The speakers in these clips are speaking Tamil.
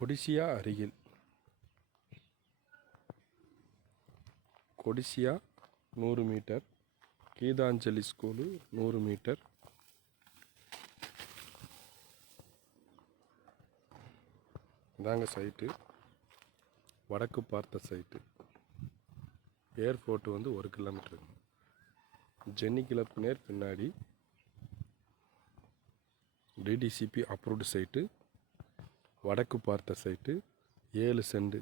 கொடிசியா அருகில் Codissia 100 metre, Geethanjali school 100 metre. இதாங்க சைட்டு, வடக்கு பார்த்த சைட்டு. ஏர்போர்ட் வந்து 1 கிலோமீட்டர். ஜென்னி கிளப் நேர் பின்னாடி. டிடிசிபி அப்ரூவ்டு சைட்டு, வடக்கு பார்த்த சைட்டு. 7 சென்ட்,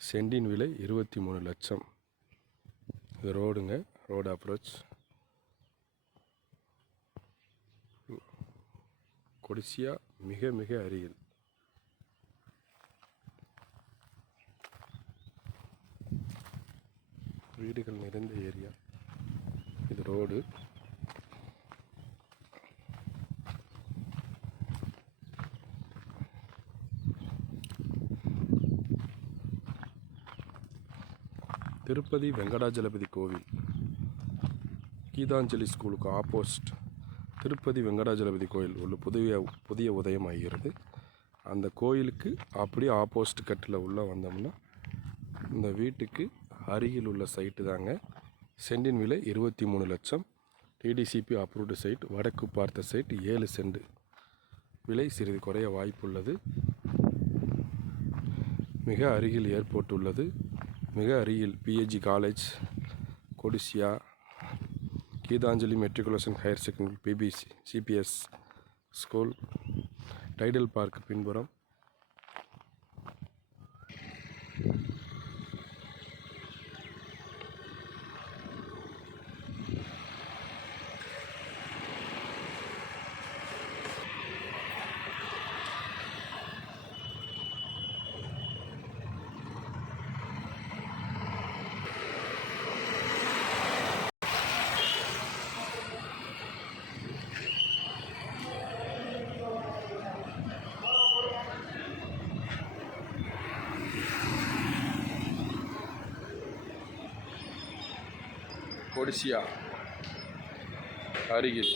சென்டின் விலை 23 லட்சம். இது ரோடுங்க, ரோடு அப்ரோச். கொடிசியா மிக மிக அருகில். வீடுகள் நிறைந்த ஏரியா. இது ரோடு. திருப்பதி வெங்கடாஜலபதி கோவில், கீதாஞ்சலி ஸ்கூலுக்கு ஆப்போசிட் திருப்பதி வெங்கடாஜலபதி கோயில் ஒரு புதிய உதயம் ஆகிறது. அந்த கோயிலுக்கு அப்படியே ஆப்போசிட் கட்டில் உள்ளே வந்தோம்னா இந்த வீட்டுக்கு அருகில் உள்ள சைட்டு தாங்க. சென்டின் விலை 23 லட்சம். டிடிசிபி அப்ரூவ்டு சைட், வடக்கு பார்த்த சைட். 7 சென்ட். விலை சிறிது குறைய வாய்ப்புள்ளது. மிக அருகில் ஏர்போர்ட் உள்ளது. மிக அருகில் PAG college, Codissia, Geethanjali matriculation higher secondary, BBC CBS school, Tidel Park பின்புறம். கொடிசியா அருகில்